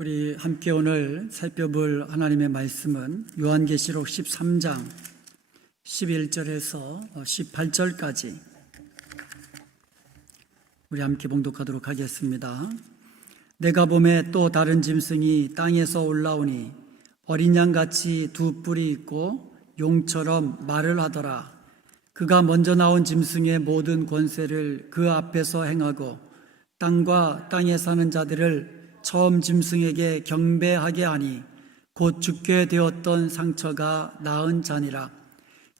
우리 함께 오늘 살펴볼 하나님의 말씀은 요한계시록 13장 11절에서 18절까지 우리 함께 봉독하도록 하겠습니다. 내가 보매 또 다른 짐승이 땅에서 올라오니 어린 양같이 두 뿔이 있고 용처럼 말을 하더라. 그가 먼저 나온 짐승의 모든 권세를 그 앞에서 행하고 땅과 땅에 사는 자들을 처음 짐승에게 경배하게 하니 곧 죽게 되었던 상처가 나은 자니라.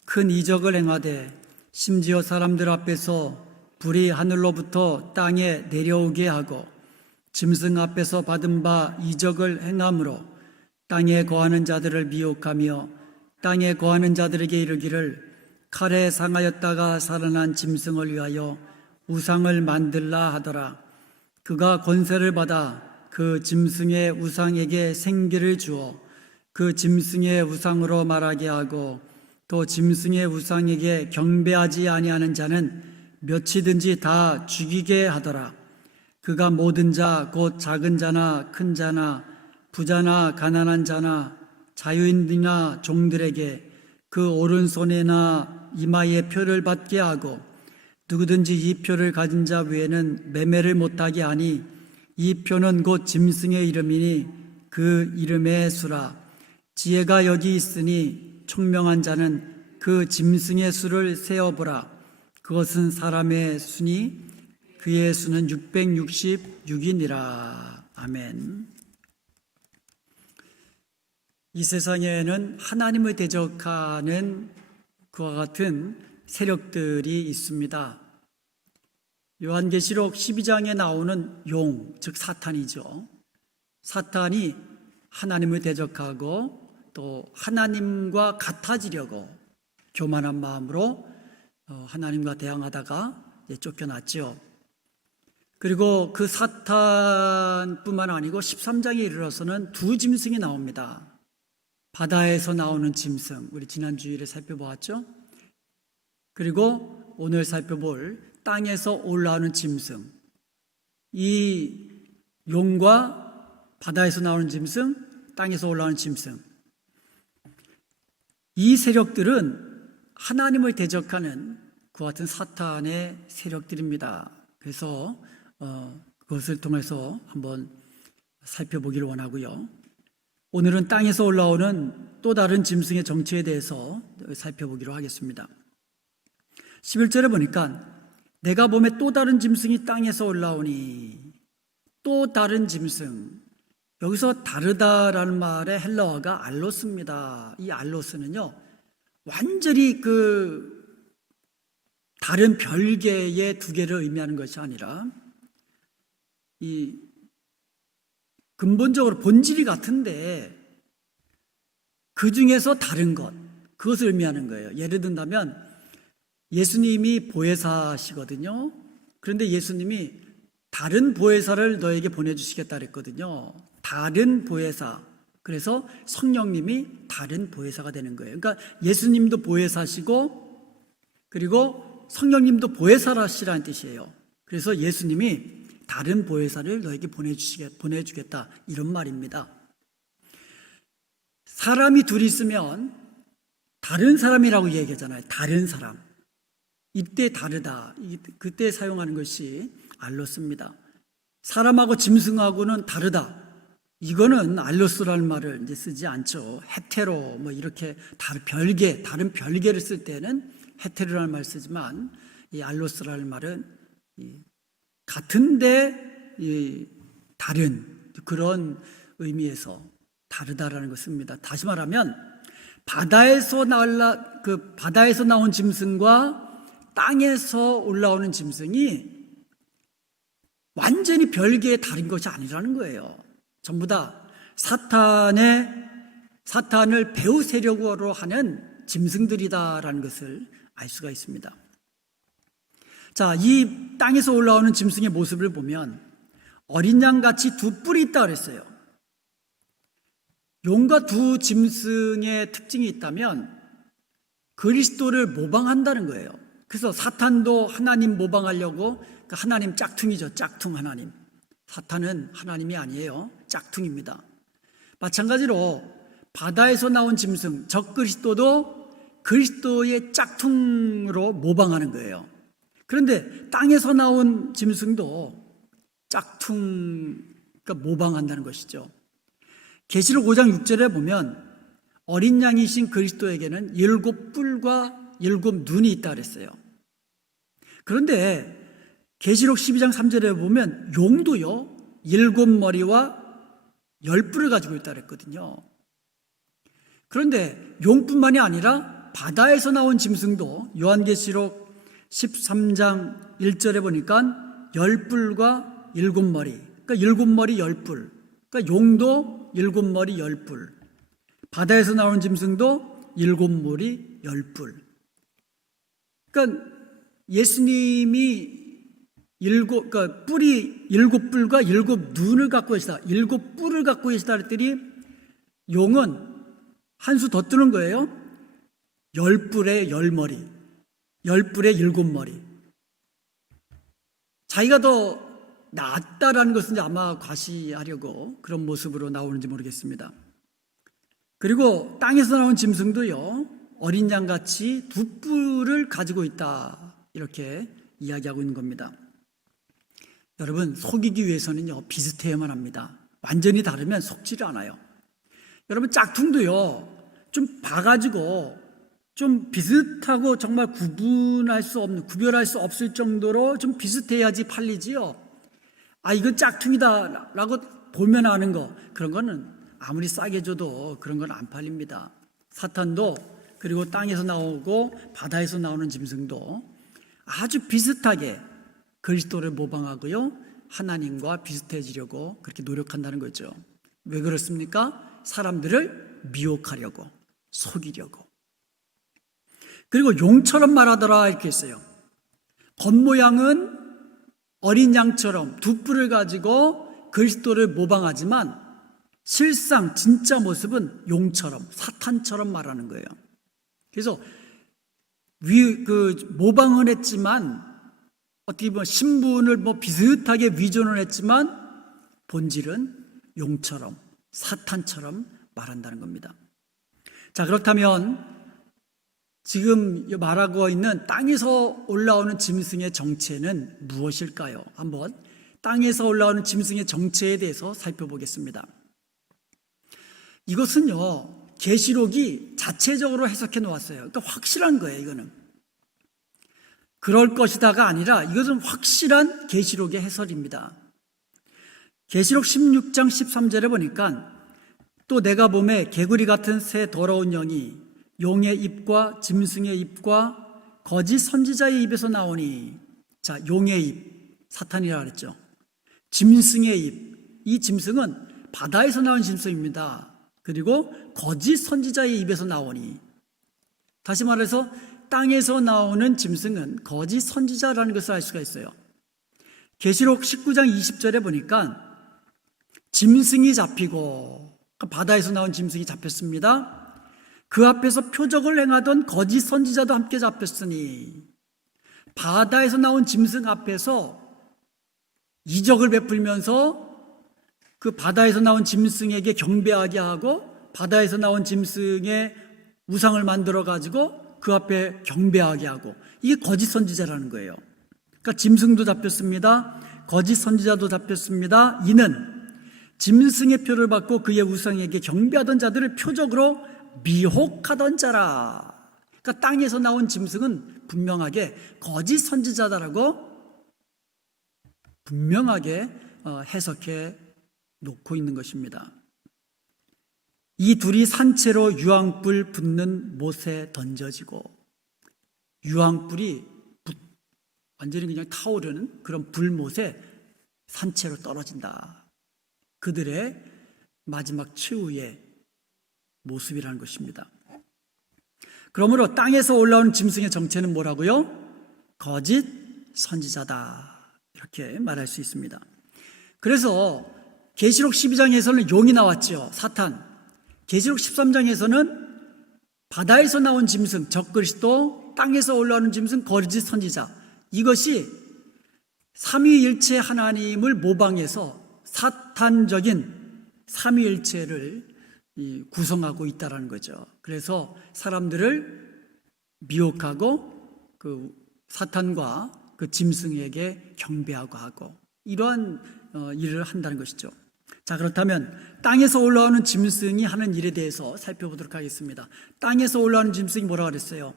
큰 이적을 행하되 심지어 사람들 앞에서 불이 하늘로부터 땅에 내려오게 하고 짐승 앞에서 받은 바 이적을 행함으로 땅에 거하는 자들을 미혹하며 땅에 거하는 자들에게 이르기를 칼에 상하였다가 살아난 짐승을 위하여 우상을 만들라 하더라. 그가 권세를 받아 그 짐승의 우상에게 생기를 주어 그 짐승의 우상으로 말하게 하고 또 짐승의 우상에게 경배하지 아니하는 자는 몇이든지 다 죽이게 하더라. 그가 모든 자 곧 작은 자나 큰 자나 부자나 가난한 자나 자유인이나 종들에게 그 오른손에나 이마에 표를 받게 하고 누구든지 이 표를 가진 자 외에는 매매를 못하게 하니 이 표는 곧 짐승의 이름이니 그 이름의 수라. 지혜가 여기 있으니 총명한 자는 그 짐승의 수를 세어보라. 그것은 사람의 수니 그의 수는 666이니라. 아멘. 이 세상에는 하나님을 대적하는 그와 같은 세력들이 있습니다. 요한계시록 12장에 나오는 용, 즉 사탄이죠. 사탄이 하나님을 대적하고 또 하나님과 같아지려고 교만한 마음으로 하나님과 대항하다가 쫓겨났죠. 그리고 그 사탄뿐만 아니고 13장에 이르러서는 두 짐승이 나옵니다. 바다에서 나오는 짐승, 우리 지난 주일에 살펴보았죠. 그리고 오늘 살펴볼 땅에서 올라오는 짐승, 이 용과 바다에서 나오는 짐승, 땅에서 올라오는 짐승, 이 세력들은 하나님을 대적하는 그와 같은 사탄의 세력들입니다. 그래서 그것을 통해서 한번 살펴보기를 원하고요. 오늘은 땅에서 올라오는 또 다른 짐승의 정체에 대해서 살펴보기로 하겠습니다. 11절에 보니까 내가 보매 또 다른 짐승이 땅에서 올라오니, 또 다른 짐승, 여기서 다르다라는 말의 헬라어가 알로스입니다. 이 알로스는요 완전히 다른 별개의 두 개를 의미하는 것이 아니라 이 근본적으로 본질이 같은데 그 중에서 다른 것, 그것을 의미하는 거예요. 예를 든다면 예수님이 보혜사시거든요. 그런데 예수님이 다른 보혜사를 너에게 보내주시겠다 그랬거든요. 다른 보혜사. 그래서 성령님이 다른 보혜사가 되는 거예요. 그러니까 예수님도 보혜사시고 그리고 성령님도 보혜사라시라는 뜻이에요. 그래서 예수님이 다른 보혜사를 너에게 보내주겠다 이런 말입니다. 사람이 둘이 있으면 다른 사람이라고 얘기하잖아요. 다른 사람. 이때 다르다. 그때 사용하는 것이 알로스입니다. 사람하고 짐승하고는 다르다. 이거는 알로스라는 말을 이제 쓰지 않죠. 헤테로 이렇게 다른 별개를 쓸 때는 헤테로라는 말을 쓰지만 이 알로스라는 말은 같은데 다른 그런 의미에서 다르다라는 것을 씁니다. 다시 말하면 바다에서 나온 짐승과 땅에서 올라오는 짐승이 완전히 별개의 다른 것이 아니라는 거예요. 전부 다 사탄을 배후세력으로 하는 짐승들이다라는 것을 알 수가 있습니다. 자, 이 땅에서 올라오는 짐승의 모습을 보면 어린 양같이 두 뿔이 있다 그랬어요. 용과 두 짐승의 특징이 있다면 그리스도를 모방한다는 거예요. 그래서 사탄도 하나님 모방하려고 하나님 짝퉁이죠. 짝퉁 하나님. 사탄은 하나님이 아니에요. 짝퉁입니다. 마찬가지로 바다에서 나온 짐승 적그리스도도 그리스도의 짝퉁으로 모방하는 거예요. 그런데 땅에서 나온 짐승도 짝퉁, 그러니까 모방한다는 것이죠. 계시록 5장 6절에 보면 어린 양이신 그리스도에게는 7뿔과 7눈이 있다 그랬어요. 그런데 계시록 12장 3절에 보면 용도요 7머리와 10뿔을 가지고 있다 그랬거든요. 그런데 용뿐만이 아니라 바다에서 나온 짐승도 요한계시록 13장 1절에 보니까 10뿔과 7머리, 그러니까 7머리 10뿔, 그러니까 용도 7머리 10뿔, 바다에서 나오는 짐승도 7머리 10뿔. 그러니까 예수님이 그러니까 뿔이 7뿔과 7눈을 갖고 계시다, 7뿔을 갖고 계시다 그랬더니 용은 한 수 더 뜨는 거예요. 10뿔에 10머리, 10뿔에 7머리. 자기가 더 낫다라는 것은 아마 과시하려고 그런 모습으로 나오는지 모르겠습니다. 그리고 땅에서 나온 짐승도요 어린 양같이 2뿔을 가지고 있다, 이렇게 이야기하고 있는 겁니다. 여러분, 속이기 위해서는요 비슷해야만 합니다. 완전히 다르면 속지를 않아요. 여러분, 짝퉁도요 좀 봐가지고 좀 비슷하고 정말 구별할 수 없을 정도로 좀 비슷해야지 팔리지요. 아, 이건 짝퉁이다 라고 보면 아는 거, 그런 거는 아무리 싸게 줘도 그런 건 안 팔립니다. 사탄도, 그리고 땅에서 나오고 바다에서 나오는 짐승도 아주 비슷하게 그리스도를 모방하고요 하나님과 비슷해지려고 그렇게 노력한다는 거죠. 왜 그렇습니까? 사람들을 미혹하려고, 속이려고. 그리고 용처럼 말하더라 이렇게 했어요. 겉모양은 어린 양처럼 2뿔을 가지고 그리스도를 모방하지만 실상 진짜 모습은 용처럼, 사탄처럼 말하는 거예요. 그래서 모방을 했지만, 어떻게 보면 신분을 비슷하게 위존을 했지만 본질은 용처럼, 사탄처럼 말한다는 겁니다. 자, 그렇다면 지금 말하고 있는 땅에서 올라오는 짐승의 정체는 무엇일까요? 한번 땅에서 올라오는 짐승의 정체에 대해서 살펴보겠습니다. 이것은요 계시록이 자체적으로 해석해 놓았어요. 그러니까 확실한 거예요. 이거는 그럴 것이다가 아니라 이것은 확실한 계시록의 해설입니다. 계시록 16장 13절에 보니까 또 내가 보매 개구리 같은 새 더러운 영이 용의 입과 짐승의 입과 거짓 선지자의 입에서 나오니, 자, 용의 입, 사탄이라 그랬죠. 짐승의 입, 이 짐승은 바다에서 나온 짐승입니다. 그리고 거짓 선지자의 입에서 나오니, 다시 말해서 땅에서 나오는 짐승은 거짓 선지자라는 것을 알 수가 있어요. 계시록 19장 20절에 보니까 짐승이 잡히고, 바다에서 나온 짐승이 잡혔습니다. 그 앞에서 표적을 행하던 거짓 선지자도 함께 잡혔으니, 바다에서 나온 짐승 앞에서 이적을 베풀면서 그 바다에서 나온 짐승에게 경배하게 하고 바다에서 나온 짐승의 우상을 만들어 가지고 그 앞에 경배하게 하고, 이게 거짓 선지자라는 거예요. 그러니까 짐승도 잡혔습니다. 거짓 선지자도 잡혔습니다. 이는 짐승의 표를 받고 그의 우상에게 경배하던 자들을 표적으로 미혹하던 자라. 그러니까 땅에서 나온 짐승은 분명하게 거짓 선지자다라고 분명하게 해석해 놓고 있는 것입니다. 이 둘이 산채로 유황불 붙는 못에 던져지고, 유황불이 완전히 그냥 타오르는 그런 불못에 산채로 떨어진다. 그들의 마지막 최후의 모습이라는 것입니다. 그러므로 땅에서 올라오는 짐승의 정체는 뭐라고요? 거짓 선지자다, 이렇게 말할 수 있습니다. 그래서 계시록 12장에서는 용이 나왔죠, 사탄. 계시록 13장에서는 바다에서 나온 짐승 적그리스도, 땅에서 올라오는 짐승 거짓 선지자, 이것이 삼위일체 하나님을 모방해서 사탄적인 삼위일체를 구성하고 있다는 거죠. 그래서 사람들을 미혹하고 그 사탄과 그 짐승에게 경배하고 하고 이러한 일을 한다는 것이죠. 자, 그렇다면 땅에서 올라오는 짐승이 하는 일에 대해서 살펴보도록 하겠습니다. 땅에서 올라오는 짐승이 뭐라고 그랬어요?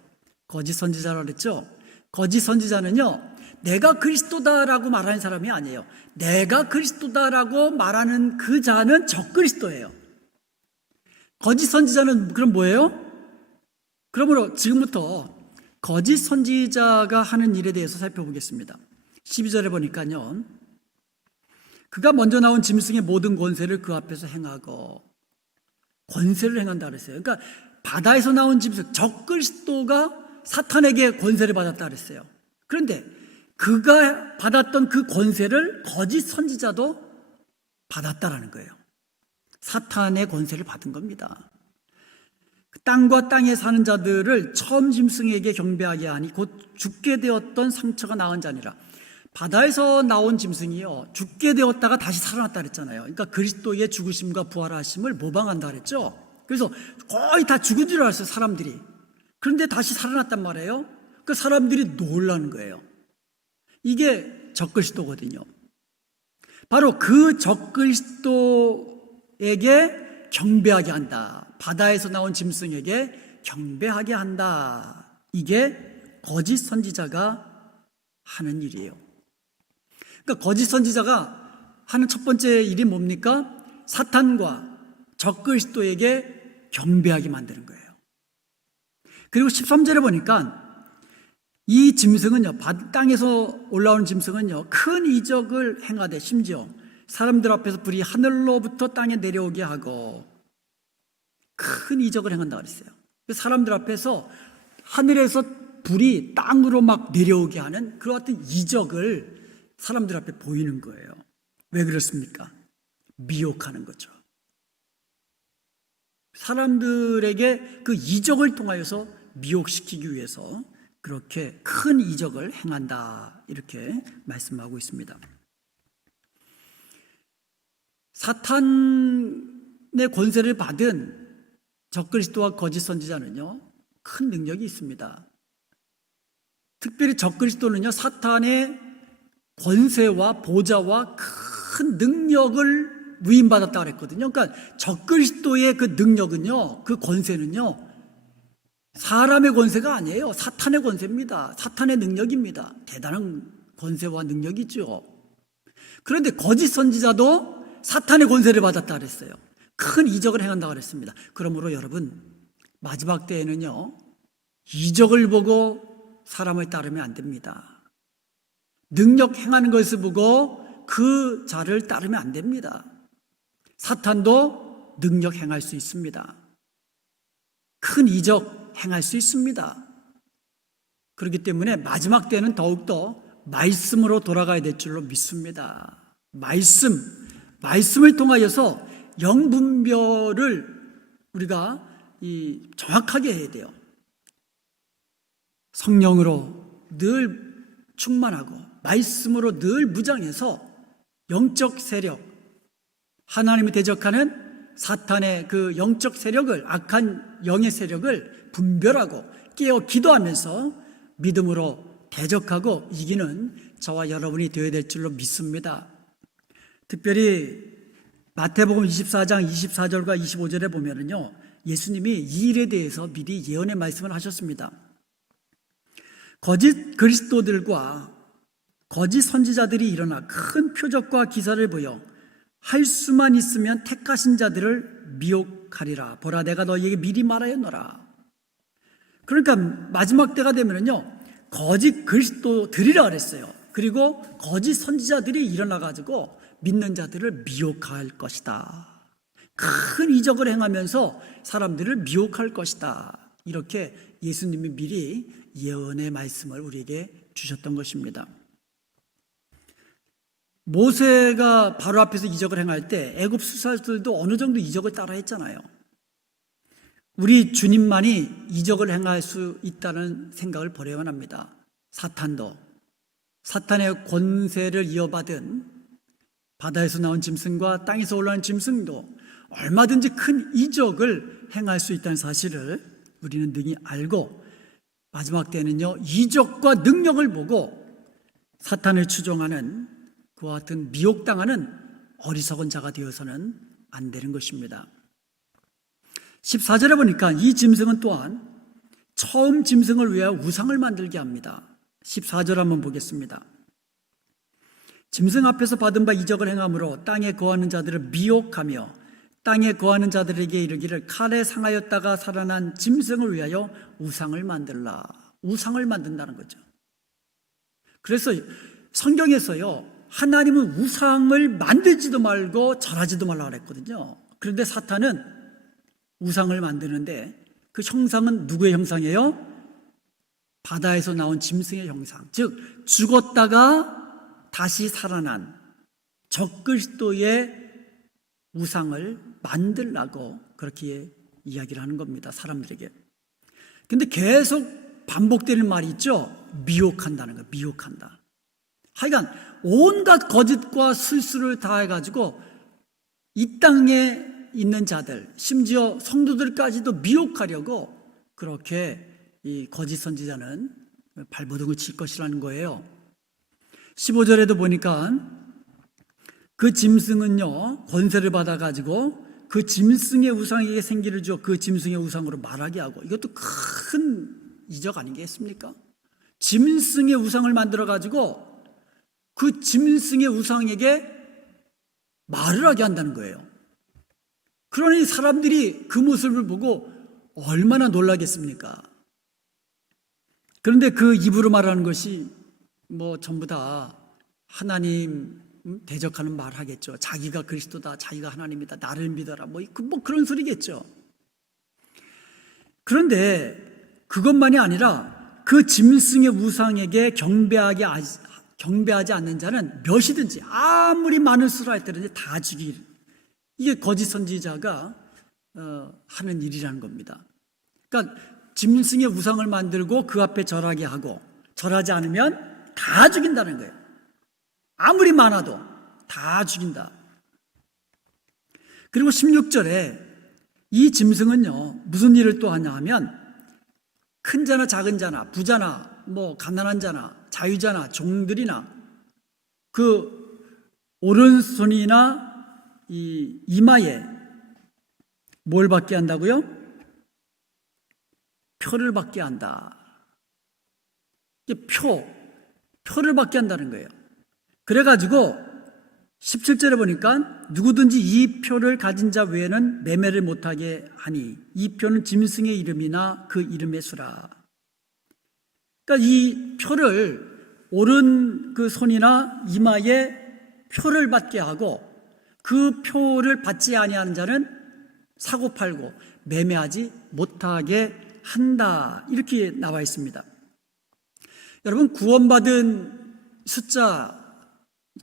거짓 선지자라고 그랬죠. 거짓 선지자는요, 내가 그리스도다라고 말하는 사람이 아니에요. 내가 그리스도다라고 말하는 그 자는 적그리스도예요. 거짓 선지자는 그럼 뭐예요? 그러므로 지금부터 거짓 선지자가 하는 일에 대해서 살펴보겠습니다. 12절에 보니까요, 그가 먼저 나온 짐승의 모든 권세를 그 앞에서 행하고, 권세를 행한다 그랬어요. 그러니까 바다에서 나온 짐승, 적그리스도가 사탄에게 권세를 받았다 그랬어요. 그런데 그가 받았던 그 권세를 거짓 선지자도 받았다라는 거예요. 사탄의 권세를 받은 겁니다. 땅과 땅에 사는 자들을 처음 짐승에게 경배하게 하니 곧 죽게 되었던 상처가 나은 자니라. 바다에서 나온 짐승이요, 죽게 되었다가 다시 살아났다 그랬잖아요. 그러니까 그리스도의 죽으심과 부활하심을 모방한다 그랬죠. 그래서 거의 다 죽은 줄 알았어요, 사람들이. 그런데 다시 살아났단 말이에요. 그 사람들이 놀라는 거예요. 이게 적그리스도거든요. 바로 그 적그리스도에게 경배하게 한다. 바다에서 나온 짐승에게 경배하게 한다. 이게 거짓 선지자가 하는 일이에요. 그러니까 거짓 선지자가 하는 첫 번째 일이 뭡니까? 사탄과 적그리스도에게 경배하게 만드는 거예요. 그리고 13절에 보니까 이 짐승은요, 땅에서 올라오는 짐승은요, 큰 이적을 행하되 심지어 사람들 앞에서 불이 하늘로부터 땅에 내려오게 하고 큰 이적을 행한다 그랬어요. 사람들 앞에서 하늘에서 불이 땅으로 막 내려오게 하는 그와 같은 이적을 사람들 앞에 보이는 거예요. 왜 그렇습니까? 미혹하는 거죠. 사람들에게 그 이적을 통하여서 미혹시키기 위해서 그렇게 큰 이적을 행한다, 이렇게 말씀하고 있습니다. 사탄의 권세를 받은 적그리스도와 거짓 선지자는요, 큰 능력이 있습니다. 특별히 적그리스도는요, 사탄의 권세와 보좌와 큰 능력을 위임받았다고 했거든요. 그러니까 적그리스도의 그 능력은요, 그 권세는요, 사람의 권세가 아니에요. 사탄의 권세입니다. 사탄의 능력입니다. 대단한 권세와 능력이죠. 그런데 거짓 선지자도 사탄의 권세를 받았다 그랬어요. 큰 이적을 행한다고 그랬습니다. 그러므로 여러분, 마지막 때에는요, 이적을 보고 사람을 따르면 안 됩니다. 능력 행하는 것을 보고 그 자를 따르면 안 됩니다. 사탄도 능력 행할 수 있습니다. 큰 이적 행할 수 있습니다. 그렇기 때문에 마지막 때는 더욱더 말씀으로 돌아가야 될 줄로 믿습니다. 말씀을 통하여서 영분별을 우리가 정확하게 해야 돼요. 성령으로 늘 충만하고 말씀으로 늘 무장해서 영적 세력, 하나님이 대적하는 사탄의 그 영적 세력을, 악한 영의 세력을 분별하고 깨어 기도하면서 믿음으로 대적하고 이기는 저와 여러분이 되어야 될 줄로 믿습니다. 특별히 마태복음 24장 24절과 25절에 보면은요, 예수님이 이 일에 대해서 미리 예언의 말씀을 하셨습니다. 거짓 그리스도들과 거짓 선지자들이 일어나 큰 표적과 기사를 보여 할 수만 있으면 택하신 자들을 미혹하리라. 보라, 내가 너희에게 미리 말하였노라. 그러니까 마지막 때가 되면은요, 거짓 그리스도들이라 그랬어요. 그리고 거짓 선지자들이 일어나가지고 믿는 자들을 미혹할 것이다. 큰 이적을 행하면서 사람들을 미혹할 것이다. 이렇게 예수님이 미리 예언의 말씀을 우리에게 주셨던 것입니다. 모세가 바로 앞에서 이적을 행할 때 애굽 수사들도 어느 정도 이적을 따라 했잖아요. 우리 주님만이 이적을 행할 수 있다는 생각을 버려야만 합니다. 사탄도, 사탄의 권세를 이어받은 바다에서 나온 짐승과 땅에서 올라온 짐승도 얼마든지 큰 이적을 행할 수 있다는 사실을 우리는 능히 알고, 마지막 때는요, 이적과 능력을 보고 사탄을 추종하는 그와 같은 미혹당하는 어리석은 자가 되어서는 안 되는 것입니다. 14절에 보니까 이 짐승은 또한 처음 짐승을 위하여 우상을 만들게 합니다. 14절 한번 보겠습니다. 짐승 앞에서 받은 바 이적을 행함으로 땅에 거하는 자들을 미혹하며 땅에 거하는 자들에게 이르기를 칼에 상하였다가 살아난 짐승을 위하여 우상을 만들라. 우상을 만든다는 거죠. 그래서 성경에서요, 하나님은 우상을 만들지도 말고 절하지도 말라 그랬거든요. 그런데 사탄은 우상을 만드는데 그 형상은 누구의 형상이에요? 바다에서 나온 짐승의 형상, 즉 죽었다가 다시 살아난 적그리스도의 우상을 만들라고 그렇게 이야기를 하는 겁니다, 사람들에게. 근데 계속 반복되는 말이 있죠. 미혹한다는 거예요. 미혹한다. 하여간 온갖 거짓과 술수를 다해가지고 이 땅에 있는 자들, 심지어 성도들까지도 미혹하려고 그렇게 이 거짓 선지자는 발버둥을 칠 것이라는 거예요. 15절에도 보니까 그 짐승은요, 권세를 받아가지고 그 짐승의 우상에게 생기를 주어 그 짐승의 우상으로 말하게 하고, 이것도 큰 이적 아니겠습니까? 짐승의 우상을 만들어가지고 그 짐승의 우상에게 말을 하게 한다는 거예요. 그러니 사람들이 그 모습을 보고 얼마나 놀라겠습니까? 그런데 그 입으로 말하는 것이 뭐 전부 다 하나님 대적하는 말 하겠죠. 자기가 그리스도다, 자기가 하나님이다, 나를 믿어라, 뭐 그런 소리겠죠. 그런데 그것만이 아니라 그 짐승의 우상에게 경배하지 않는 자는 몇이든지 아무리 많은 수로 할때든지 다 죽일, 이게 거짓 선지자가 하는 일이라는 겁니다. 그러니까 짐승의 우상을 만들고 그 앞에 절하게 하고, 절하지 않으면 다 죽인다는 거예요. 아무리 많아도 다 죽인다. 그리고 16절에 이 짐승은요, 무슨 일을 또 하냐 하면 큰 자나 작은 자나 부자나 뭐 가난한 자나 자유자나 종들이나 그 오른손이나 이 이마에 뭘 받게 한다고요? 표를 받게 한다. 이게 표를 받게 한다는 거예요. 그래가지고 17절에 보니까 누구든지 이 표를 가진 자 외에는 매매를 못하게 하니 이 표는 짐승의 이름이나 그 이름의 수라. 그러니까 이 표를 오른 그 손이나 이마에 표를 받게 하고, 그 표를 받지 아니하는 자는 사고 팔고 매매하지 못하게 한다, 이렇게 나와 있습니다. 여러분, 구원받은 숫자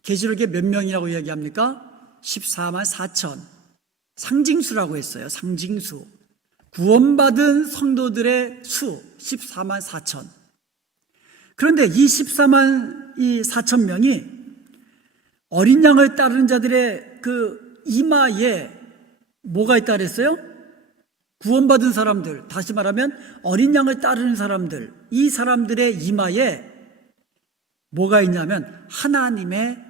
계시록에 몇 명이라고 이야기합니까? 14만 4천. 상징수라고 했어요. 상징수. 구원받은 성도들의 수 14만 4천. 그런데 이 14만 4천 명이 어린 양을 따르는 자들의 그 이마에 뭐가 있다 그랬어요? 구원받은 사람들, 다시 말하면 어린 양을 따르는 사람들, 이 사람들의 이마에 뭐가 있냐면 하나님의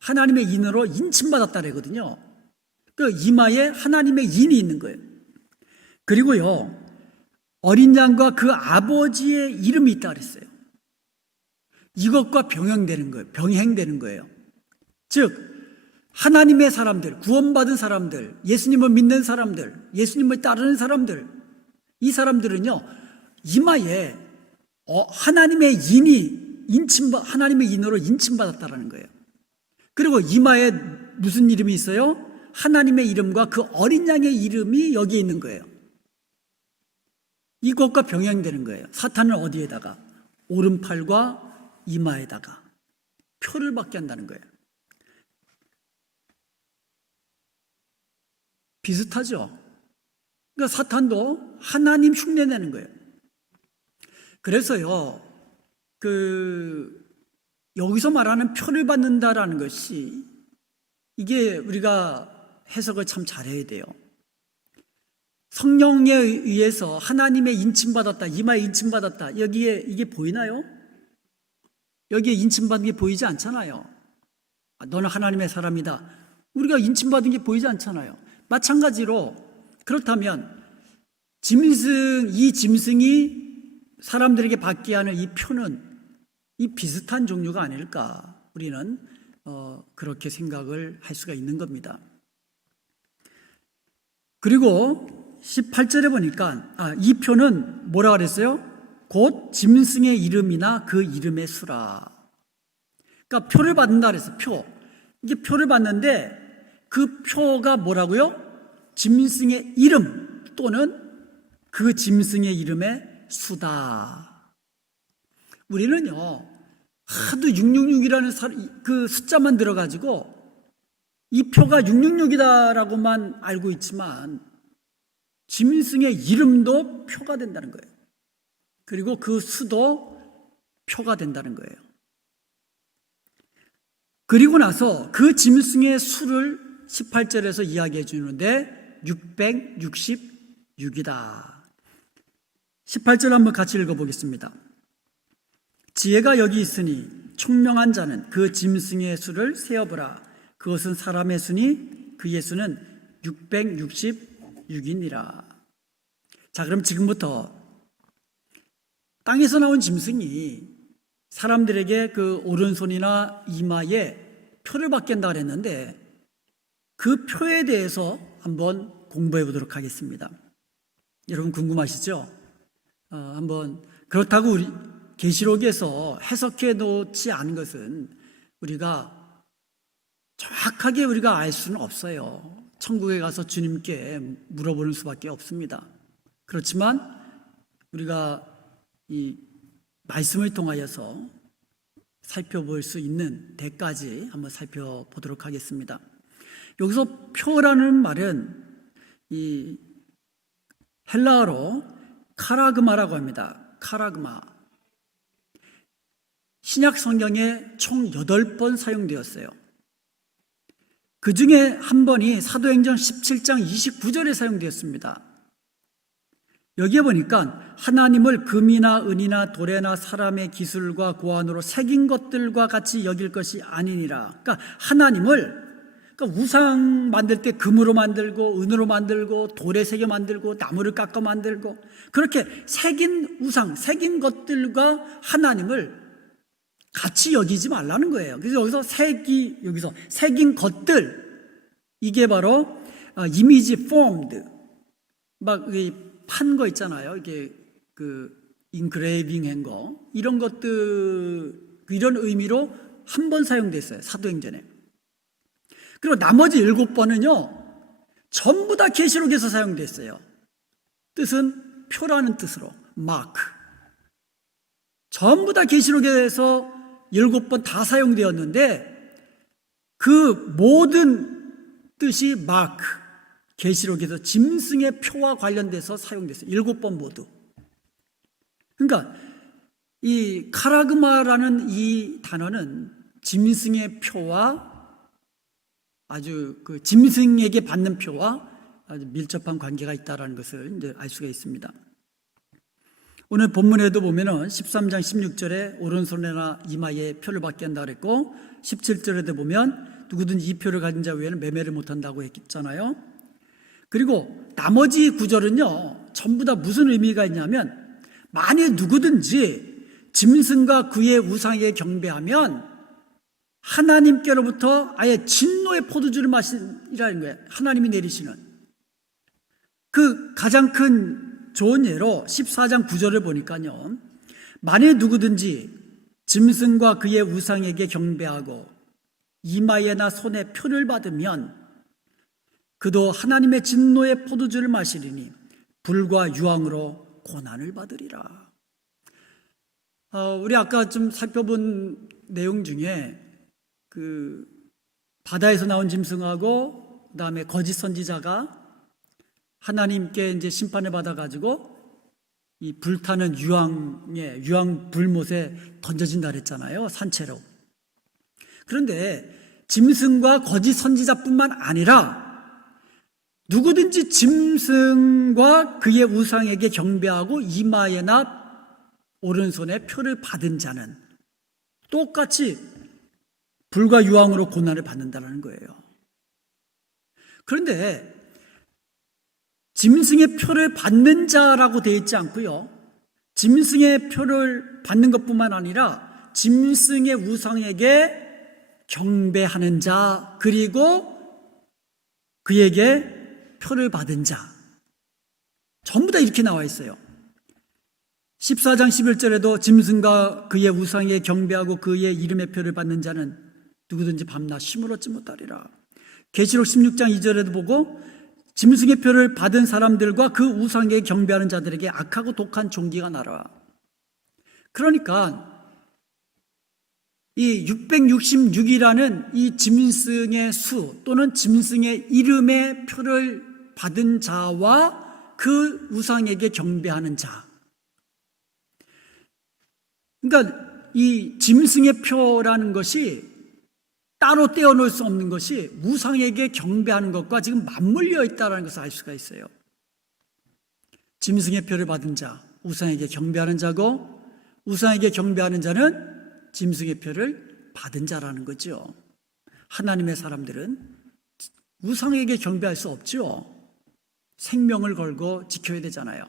하나님의 인으로 인침받았다 그러거든요. 그 이마에 하나님의 인이 있는 거예요. 그리고요, 어린 양과 그 아버지의 이름이 있다 그랬어요. 이것과 병행되는 거예요. 즉 하나님의 사람들, 구원받은 사람들, 예수님을 믿는 사람들, 예수님을 따르는 사람들, 이 사람들은요, 이마에 하나님의 하나님의 인으로 인침받았다라는 거예요. 그리고 이마에 무슨 이름이 있어요? 하나님의 이름과 그 어린 양의 이름이 여기에 있는 거예요. 이것과 병행되는 거예요. 사탄은 어디에다가? 오른팔과 이마에다가 표를 받게 한다는 거예요. 비슷하죠? 그러니까 사탄도 하나님 흉내내는 거예요. 그래서요, 여기서 말하는 표를 받는다라는 것이 이게 우리가 해석을 참 잘해야 돼요. 성령에 의해서 하나님의 인침받았다, 이마에 인침받았다. 여기에 이게 보이나요? 여기에 인침받은 게 보이지 않잖아요. 너는 하나님의 사람이다. 우리가 인침받은 게 보이지 않잖아요. 마찬가지로 그렇다면 이 짐승이 사람들에게 받게 하는 이 표는 이 비슷한 종류가 아닐까, 우리는 그렇게 생각을 할 수가 있는 겁니다. 그리고 18절에 보니까 이 표는 뭐라 그랬어요? 곧 짐승의 이름이나 그 이름의 수라. 그러니까 표를 받는다 그랬어요. 표. 이게 표를 받는데 그 표가 뭐라고요? 짐승의 이름 또는 그 짐승의 이름의 수다. 우리는요, 하도 666이라는 그 숫자만 들어가지고 이 표가 666이다라고만 알고 있지만 짐승의 이름도 표가 된다는 거예요. 그리고 그 수도 표가 된다는 거예요. 그리고 나서 그 짐승의 수를 18절에서 이야기해 주는데 666이다. 18절 한번 같이 읽어보겠습니다. 지혜가 여기 있으니 총명한 자는 그 짐승의 수를 세어보라. 그것은 사람의 수니 그의 수는 666이니라. 자, 그럼 지금부터 땅에서 나온 짐승이 사람들에게 그 오른손이나 이마에 표를 받게 한다 그랬는데 그 표에 대해서 한번 공부해 보도록 하겠습니다. 여러분 궁금하시죠? 한번 그렇다고 우리 계시록에서 해석해 놓지 않은 것은 우리가 정확하게 우리가 알 수는 없어요. 천국에 가서 주님께 물어보는 수밖에 없습니다. 그렇지만 우리가 이 말씀을 통하여서 살펴볼 수 있는 데까지 한번 살펴보도록 하겠습니다. 여기서 표라는 말은 이 헬라어로 카라그마라고 합니다. 카라그마. 신약 성경에 총 8번 사용되었어요. 그 중에 한 번이 사도행전 17장 29절에 사용되었습니다. 여기에 보니까 하나님을 금이나 은이나 돌에나 사람의 기술과 고안으로 새긴 것들과 같이 여길 것이 아니니라. 그러니까 하나님을, 그러니까 우상 만들 때 금으로 만들고 은으로 만들고 돌에 새겨 만들고 나무를 깎아 만들고 그렇게 새긴 우상, 새긴 것들과 하나님을 같이 여기지 말라는 거예요. 그래서 여기서 새긴 것들, 이게 바로 이미지 formed, 막 판 거 있잖아요. 이게 그 인그레이빙 한 거, 이런 것들, 이런 의미로 한 번 사용됐어요. 사도행전에. 그리고 나머지 7번은요 전부 다 계시록에서 사용됐어요. 뜻은 표라는 뜻으로 마크. 전부 다 계시록에서 7번 다 사용되었는데 그 모든 뜻이 마크, 계시록에서 짐승의 표와 관련돼서 사용됐어요. 7번 모두. 그러니까 이 카라그마라는 이 단어는 짐승의 표와 아주 그 짐승에게 받는 표와 아주 밀접한 관계가 있다는 것을 이제 알 수가 있습니다. 오늘 본문에도 보면은 13장 16절에 오른손이나 이마에 표를 받게 한다 그랬고 17절에도 보면 누구든지 이 표를 가진 자 외에는 매매를 못한다고 했잖아요. 그리고 나머지 구절은요 전부 다 무슨 의미가 있냐면 만일 누구든지 짐승과 그의 우상에 경배하면 하나님께로부터 아예 진노의 포도주를 마시라는 거예요. 하나님이 내리시는. 그 가장 큰 좋은 예로 14장 9절을 보니까요, 만일 누구든지 짐승과 그의 우상에게 경배하고 이마에나 손에 표를 받으면 그도 하나님의 진노의 포도주를 마시리니 불과 유황으로 고난을 받으리라. 우리 아까 좀 살펴본 내용 중에 그 바다에서 나온 짐승하고 그다음에 거짓 선지자가 하나님께 이제 심판을 받아가지고 이 불타는 유황 불못에 던져진다 그랬잖아요. 산채로. 그런데 짐승과 거짓 선지자뿐만 아니라 누구든지 짐승과 그의 우상에게 경배하고 이마에나 오른손에 표를 받은 자는 똑같이 불과 유황으로 고난을 받는다는 거예요. 그런데 짐승의 표를 받는 자라고 되어 있지 않고요, 짐승의 표를 받는 것뿐만 아니라 짐승의 우상에게 경배하는 자, 그리고 그에게 표를 받은 자, 전부 다 이렇게 나와 있어요. 14장 11절에도 짐승과 그의 우상에 경배하고 그의 이름의 표를 받는 자는 누구든지 밤낮 쉼을 얻지 못하리라. 계시록 16장 2절에도 보고 짐승의 표를 받은 사람들과 그 우상에 경배하는 자들에게 악하고 독한 종기가 날아와. 그러니까 이 666이라는 이 짐승의 수 또는 짐승의 이름의 표를 받은 자와 그 우상에게 경배하는 자, 그러니까 이 짐승의 표라는 것이 따로 떼어놓을 수 없는 것이 우상에게 경배하는 것과 지금 맞물려 있다는 것을 알 수가 있어요. 짐승의 표를 받은 자, 우상에게 경배하는 자고, 우상에게 경배하는 자는 짐승의 표를 받은 자라는 거죠. 하나님의 사람들은 우상에게 경배할 수 없죠. 생명을 걸고 지켜야 되잖아요.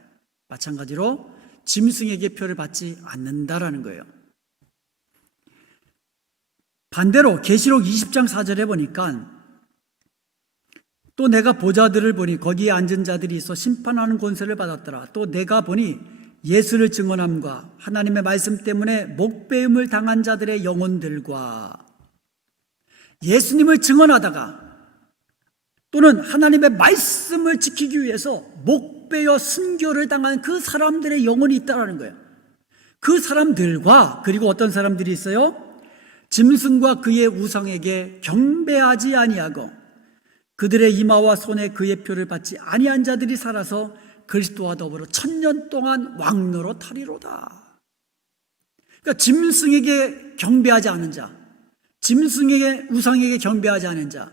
마찬가지로 짐승에게 표를 받지 않는다라는 거예요. 반대로 계시록 20장 4절에 보니까 또 내가 보좌들을 보니 거기에 앉은 자들이 있어 심판하는 권세를 받았더라. 또 내가 보니 예수를 증언함과 하나님의 말씀 때문에 목배임을 당한 자들의 영혼들과 예수님을 증언하다가 또는 하나님의 말씀을 지키기 위해서 목배여 순교를 당한 그 사람들의 영혼이 있다는 거예요. 그 사람들과, 그리고 어떤 사람들이 있어요? 짐승과 그의 우상에게 경배하지 아니하고 그들의 이마와 손에 그의 표를 받지 아니한 자들이 살아서 그리스도와 더불어 1000년 동안 왕노로 타리로다. 그러니까 짐승에게 경배하지 않은 자, 짐승에게 우상에게 경배하지 않은 자,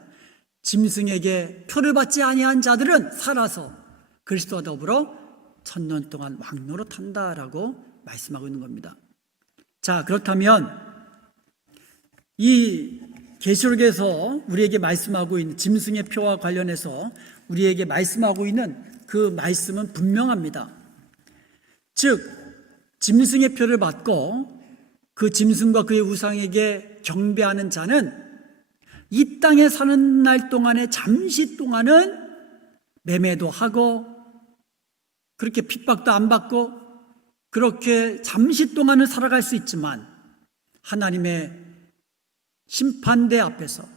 짐승에게 표를 받지 아니한 자들은 살아서 그리스도와 더불어 1000년 동안 왕노로 탄다라고 말씀하고 있는 겁니다. 자, 그렇다면 이 계시록에서 우리에게 말씀하고 있는 짐승의 표와 관련해서 우리에게 말씀하고 있는 그 말씀은 분명합니다. 즉 짐승의 표를 받고 그 짐승과 그의 우상에게 경배하는 자는 이 땅에 사는 날 동안에 잠시 동안은 매매도 하고 그렇게 핍박도 안 받고 그렇게 잠시 동안은 살아갈 수 있지만 하나님의 심판대 앞에서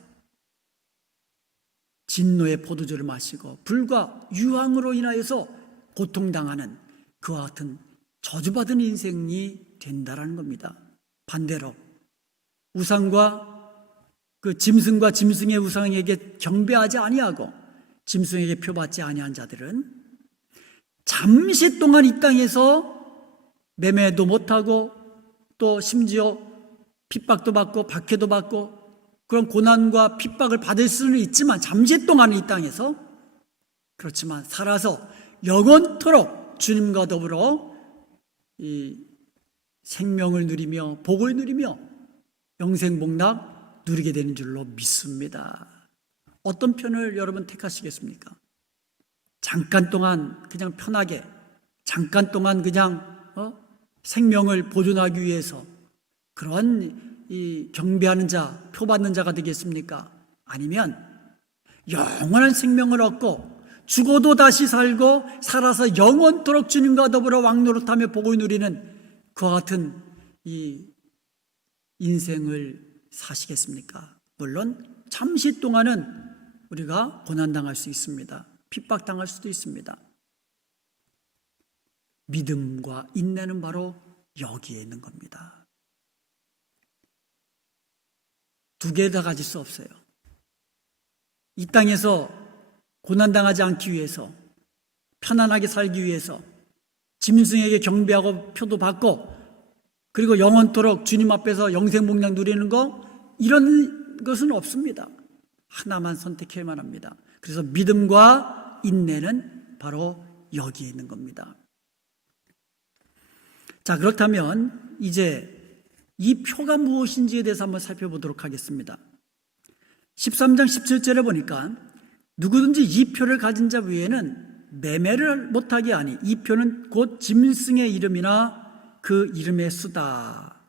진노의 포도주를 마시고 불과 유황으로 인하여서 고통당하는 그와 같은 저주받은 인생이 된다라는 겁니다. 반대로 우상과 그 짐승과 짐승의 우상에게 경배하지 아니하고 짐승에게 표받지 아니한 자들은 잠시 동안 이 땅에서 매매도 못하고 또 심지어 핍박도 받고 박해도 받고 그런 고난과 핍박을 받을 수는 있지만 잠시 동안 이 땅에서, 그렇지만 살아서 영원토록 주님과 더불어 이 생명을 누리며 복을 누리며 영생복락 누리게 되는 줄로 믿습니다. 어떤 편을 여러분 택하시겠습니까? 잠깐 동안 그냥 편하게, 잠깐 동안 그냥 생명을 보존하기 위해서 그런 이 경배하는 자, 표받는 자가 되겠습니까? 아니면 영원한 생명을 얻고 죽어도 다시 살고 살아서 영원토록 주님과 더불어 왕노릇하며 복을 누리는 그와 같은 이 인생을 사시겠습니까? 물론 잠시 동안은 우리가 고난당할 수 있습니다. 핍박당할 수도 있습니다. 믿음과 인내는 바로 여기에 있는 겁니다. 두 개 다 가질 수 없어요. 이 땅에서 고난당하지 않기 위해서, 편안하게 살기 위해서 짐승에게 경배하고 표도 받고 그리고 영원토록 주님 앞에서 영생복락 누리는 거, 이런 것은 없습니다. 하나만 선택해야만 합니다. 그래서 믿음과 인내는 바로 여기에 있는 겁니다. 자, 그렇다면 이제 이 표가 무엇인지에 대해서 한번 살펴보도록 하겠습니다. 13장 17절에 보니까 누구든지 이 표를 가진 자 위에는 매매를 못하게 하니 이 표는 곧 짐승의 이름이나 그 이름의 수다.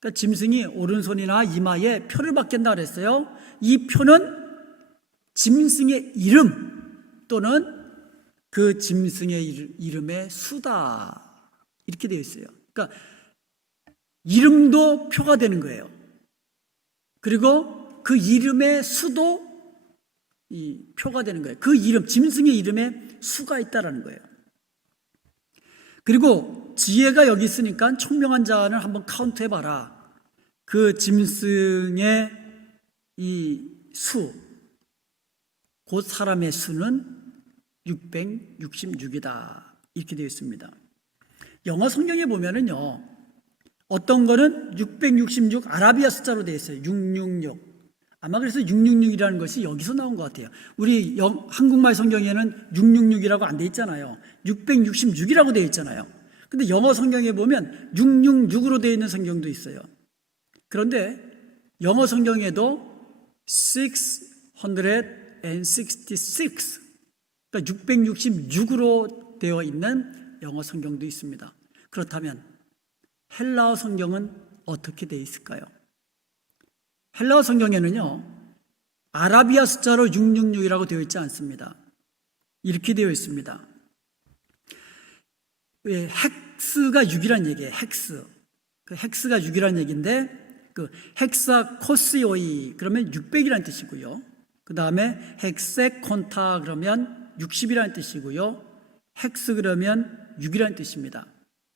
그러니까 짐승이 오른손이나 이마에 표를 받겠다 그랬어요. 이 표는 짐승의 이름 또는 그 짐승의 이름의 수다, 이렇게 되어 있어요. 그러니까 이름도 표가 되는 거예요. 그리고 그 이름의 수도 이 표가 되는 거예요. 그 이름, 짐승의 이름에 수가 있다라는 거예요. 그리고 지혜가 여기 있으니까 총명한 자는 한번 카운트해봐라. 그 짐승의 이 수, 곧 사람의 수는 666이다. 이렇게 되어 있습니다. 영어 성경에 보면은요, 어떤 거는 666 아라비아 숫자로 되어 있어요. 666. 아마 그래서 666이라는 것이 여기서 나온 것 같아요. 우리 한국말 성경에는 666이라고 안 되어 있잖아요. 666이라고 되어 있잖아요. 근데 영어 성경에 보면 666으로 되어 있는 성경도 있어요. 그런데 영어 성경에도 666, 그러니까 666으로 되어 있는 영어 성경도 있습니다. 그렇다면 헬라어 성경은 어떻게 되어 있을까요? 헬라어 성경에는요, 아라비아 숫자로 666이라고 되어 있지 않습니다. 이렇게 되어 있습니다. 왜 헥스가 6이란 얘기예요. 헥스. 그 헥스가 6이란 얘기인데, 그 헥사 코시오이 그러면 600이라는 뜻이고요. 그 다음에 헥세콘타 그러면 60이라는 뜻이고요. 헥스 그러면 6이라는 뜻입니다.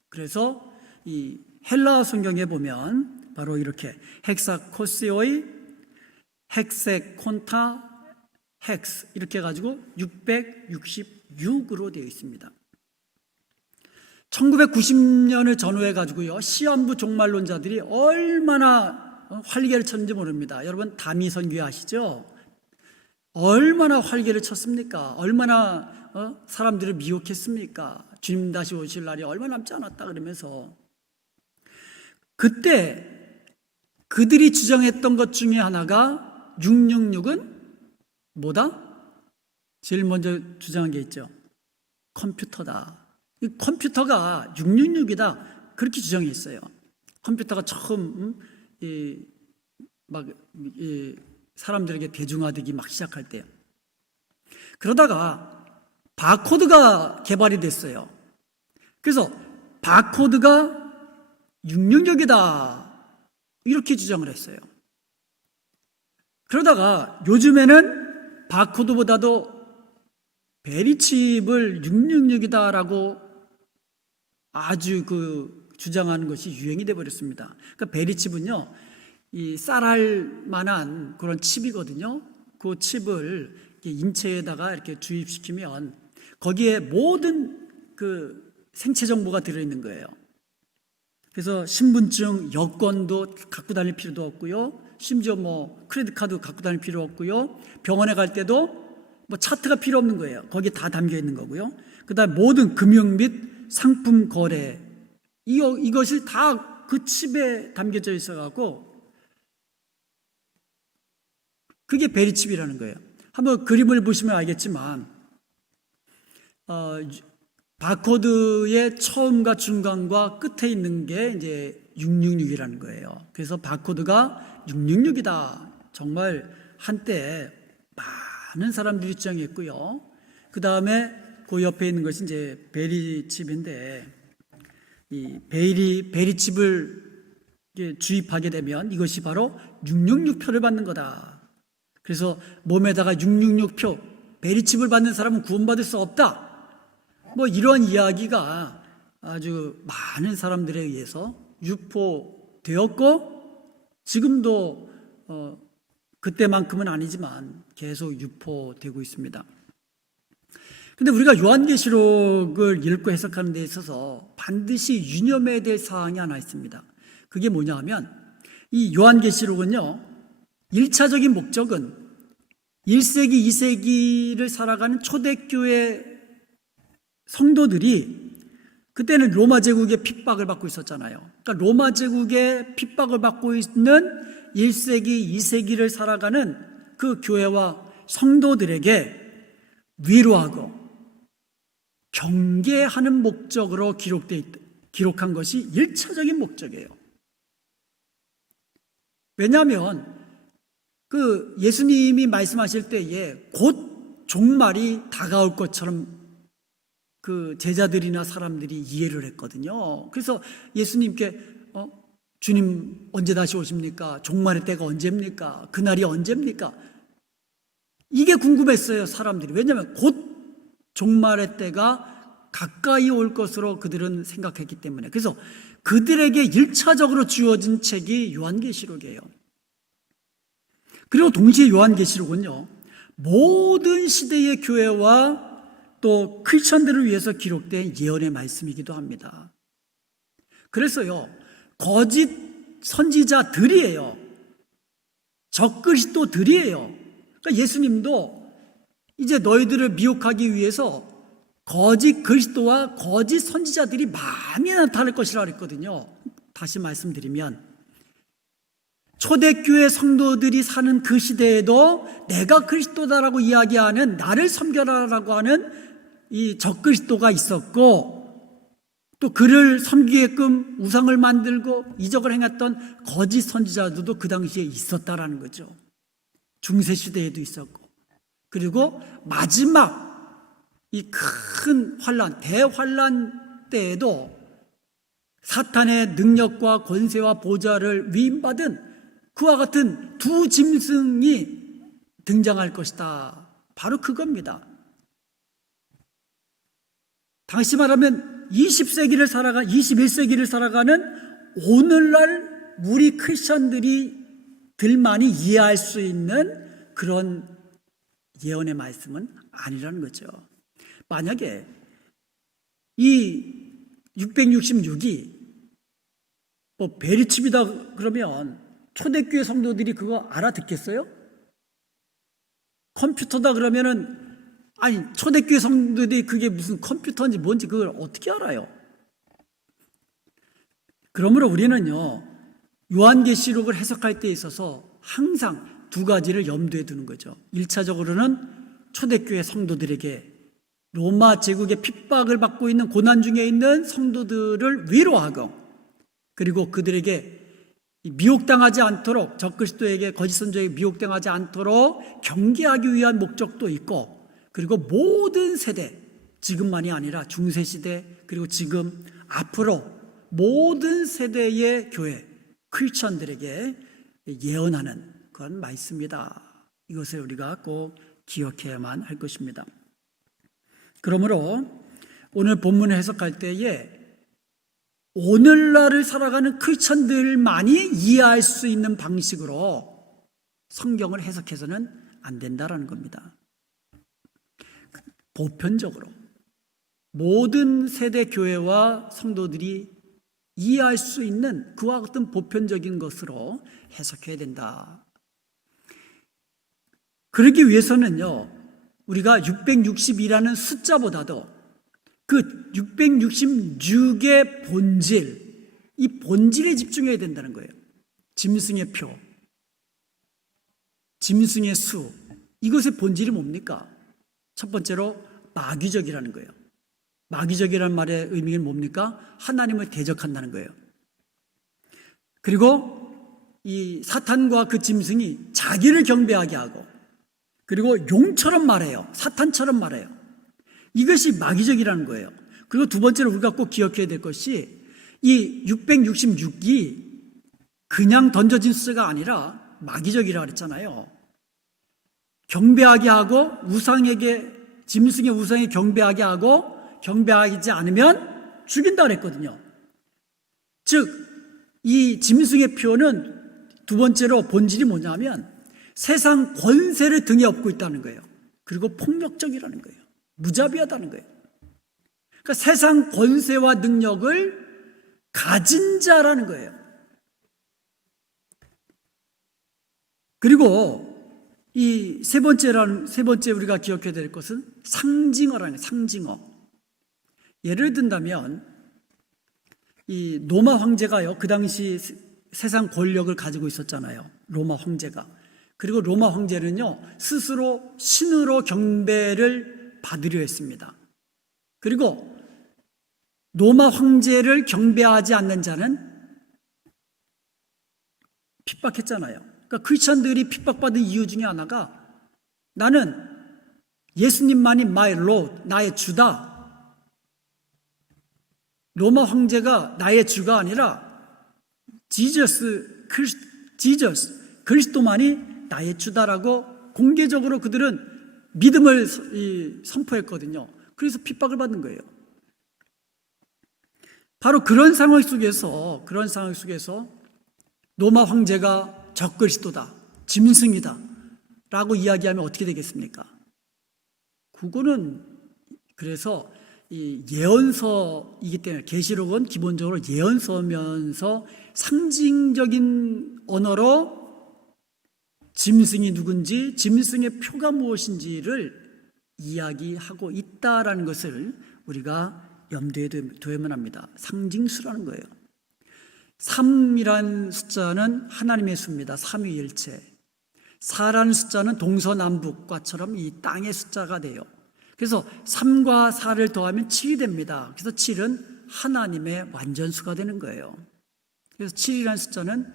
그래서 이 헬라어 성경에 보면 바로 이렇게 헥사코시오이, 헥세콘타, 헥스 이렇게 해가지고 666으로 되어 있습니다. 1990년을 전후해가지고요, 시한부 종말론자들이 얼마나 활개를 쳤는지 모릅니다. 여러분 다미 선교회 아시죠? 얼마나 활개를 쳤습니까? 얼마나 사람들을 미혹했습니까? 주님 다시 오실 날이 얼마 남지 않았다 그러면서. 그때 그들이 주장했던 것 중에 하나가 666은 뭐다? 제일 먼저 주장한 게 있죠. 컴퓨터다. 이 컴퓨터가 666이다. 그렇게 주장했어요. 컴퓨터가 처음 사람들에게 대중화되기 막 시작할 때. 그러다가 바코드가 개발이 됐어요. 그래서 바코드가 666이다. 이렇게 주장을 했어요. 그러다가 요즘에는 바코드보다도 베리칩을 666이다라고 아주 주장하는 것이 유행이 되어버렸습니다. 그러니까 베리칩은요, 이 쌀할 만한 그런 칩이거든요. 그 칩을 인체에다가 이렇게 주입시키면 거기에 모든 그 생체 정보가 들어있는 거예요. 그래서 신분증, 여권도 갖고 다닐 필요도 없고요. 심지어 크레딧 카드 갖고 다닐 필요 없고요. 병원에 갈 때도 차트가 필요 없는 거예요. 거기에 다 담겨 있는 거고요. 그다음에 모든 금융 및 상품 거래, 이것이 다 그 칩에 담겨져 있어갖고 그게 베리칩이라는 거예요. 한번 그림을 보시면 알겠지만 바코드의 처음과 중간과 끝에 있는 게 이제 666이라는 거예요. 그래서 바코드가 666이다. 정말 한때 많은 사람들이 주장했고요. 그 다음에 그 옆에 있는 것이 이제 베리칩인데, 이 베리칩을 주입하게 되면 이것이 바로 666표를 받는 거다. 그래서 몸에다가 666표, 베리칩을 받는 사람은 구원받을 수 없다. 이런 이야기가 아주 많은 사람들에 의해서 유포되었고, 지금도 그때만큼은 아니지만 계속 유포되고 있습니다. 근데 우리가 요한계시록을 읽고 해석하는 데 있어서 반드시 유념해야 될 사항이 하나 있습니다. 그게 뭐냐 하면, 이 요한계시록은요, 1차적인 목적은 1세기, 2세기를 살아가는 초대교회 성도들이 그때는 로마 제국의 핍박을 받고 있었잖아요. 그러니까 로마 제국의 핍박을 받고 있는 1세기, 2세기를 살아가는 그 교회와 성도들에게 위로하고 경계하는 목적으로 기록한 것이 1차적인 목적이에요. 왜냐하면 그 예수님이 말씀하실 때에 곧 종말이 다가올 것처럼 그 제자들이나 사람들이 이해를 했거든요. 그래서 예수님께 주님 언제 다시 오십니까? 종말의 때가 언제입니까? 그날이 언제입니까? 이게 궁금했어요, 사람들이. 왜냐하면 곧 종말의 때가 가까이 올 것으로 그들은 생각했기 때문에. 그래서 그들에게 1차적으로 주어진 책이 요한계시록이에요. 그리고 동시에 요한계시록은요, 모든 시대의 교회와 또 크리스천들을 위해서 기록된 예언의 말씀이기도 합니다. 그래서요, 거짓 선지자들이에요. 적그리스도들이에요. 그러니까 예수님도 이제 너희들을 미혹하기 위해서 거짓 그리스도와 거짓 선지자들이 많이 나타날 것이라 그랬거든요. 다시 말씀드리면 초대교회 성도들이 사는 그 시대에도 내가 그리스도다라고 이야기하는, 나를 섬겨라라고 하는 이 적그리스도가 있었고, 또 그를 섬기게끔 우상을 만들고 이적을 행했던 거짓 선지자들도 그 당시에 있었다라는 거죠. 중세시대에도 있었고, 그리고 마지막 이 큰 환란, 대환란 때에도 사탄의 능력과 권세와 보좌를 위임받은 그와 같은 두 짐승이 등장할 것이다. 바로 그겁니다. 당시 말하면 20세기를 살아가 21세기를 살아가는 오늘날 우리 크리스천들만이 이해할 수 있는 그런 예언의 말씀은 아니라는 거죠. 만약에 이 666이 뭐 베리칩이다 그러면 초대교회 성도들이 그거 알아듣겠어요? 컴퓨터다 그러면은, 아니, 초대교회 성도들이 그게 무슨 컴퓨터인지 뭔지 그걸 어떻게 알아요? 그러므로 우리는요, 요한계시록을 해석할 때 있어서 항상 두 가지를 염두에 두는 거죠. 1차적으로는 초대교회 성도들에게 로마 제국의 핍박을 받고 있는 고난 중에 있는 성도들을 위로하고, 그리고 그들에게 미혹당하지 않도록, 적그리스도에게, 거짓 선지자에게 미혹당하지 않도록 경계하기 위한 목적도 있고, 그리고 모든 세대, 지금만이 아니라 중세시대, 그리고 지금 앞으로 모든 세대의 교회 크리스천들에게 예언하는 그런 말씀이다. 이것을 우리가 꼭 기억해야만 할 것입니다. 그러므로 오늘 본문을 해석할 때에 오늘날을 살아가는 크리스천들만이 이해할 수 있는 방식으로 성경을 해석해서는 안 된다라는 겁니다. 보편적으로 모든 세대 교회와 성도들이 이해할 수 있는 그와 같은 보편적인 것으로 해석해야 된다. 그러기 위해서는요, 우리가 660이라는 숫자보다도 그 666의 본질, 이 본질에 집중해야 된다는 거예요. 짐승의 표, 짐승의 수, 이것의 본질이 뭡니까? 첫 번째로 마귀적이라는 거예요. 마귀적이라는 말의 의미는 뭡니까? 하나님을 대적한다는 거예요. 그리고 이 사탄과 그 짐승이 자기를 경배하게 하고, 그리고 용처럼 말해요. 사탄처럼 말해요. 이것이 마귀적이라는 거예요. 그리고 두 번째로 우리가 꼭 기억해야 될 것이, 이 666이 그냥 던져진 숫자가 아니라 마귀적이라고 그랬잖아요. 경배하게 하고, 짐승의 우상에 경배하게 하고, 경배하지 않으면 죽인다 그랬거든요. 즉, 이 짐승의 표는 두 번째로 본질이 뭐냐면 세상 권세를 등에 업고 있다는 거예요. 그리고 폭력적이라는 거예요. 무자비하다는 거예요. 그러니까 세상 권세와 능력을 가진 자라는 거예요. 그리고 이 세 번째 우리가 기억해야 될 것은 상징어라는 거예요. 상징어. 예를 든다면 이 로마 황제가요, 그 당시 세상 권력을 가지고 있었잖아요. 로마 황제가. 그리고 로마 황제는요, 스스로 신으로 경배를 받으려 했습니다. 그리고 로마 황제를 경배하지 않는 자는 핍박했잖아요. 그러니까 크리스천들이 핍박받은 이유 중에 하나가 나는 예수님만이 my Lord, 나의 주다. 로마 황제가 나의 주가 아니라 지저스, 그리스도만이 나의 주다라고 공개적으로 그들은 믿음을 선포했거든요. 그래서 핍박을 받는 거예요. 바로 그런 상황 속에서 로마 황제가 적그리스도다, 짐승이다 라고 이야기하면 어떻게 되겠습니까? 그거는 그래서 이 예언서이기 때문에 계시록은 기본적으로 예언서면서 상징적인 언어로 짐승이 누군지, 짐승의 표가 무엇인지를 이야기하고 있다라는 것을 우리가 염두에 두어야만 합니다. 상징수라는 거예요. 3이라는 숫자는 하나님의 수입니다. 삼위일체. 4라는 숫자는 동서남북과처럼 이 땅의 숫자가 돼요. 그래서 3과 4를 더하면 7이 됩니다. 그래서 7은 하나님의 완전수가 되는 거예요. 그래서 7이라는 숫자는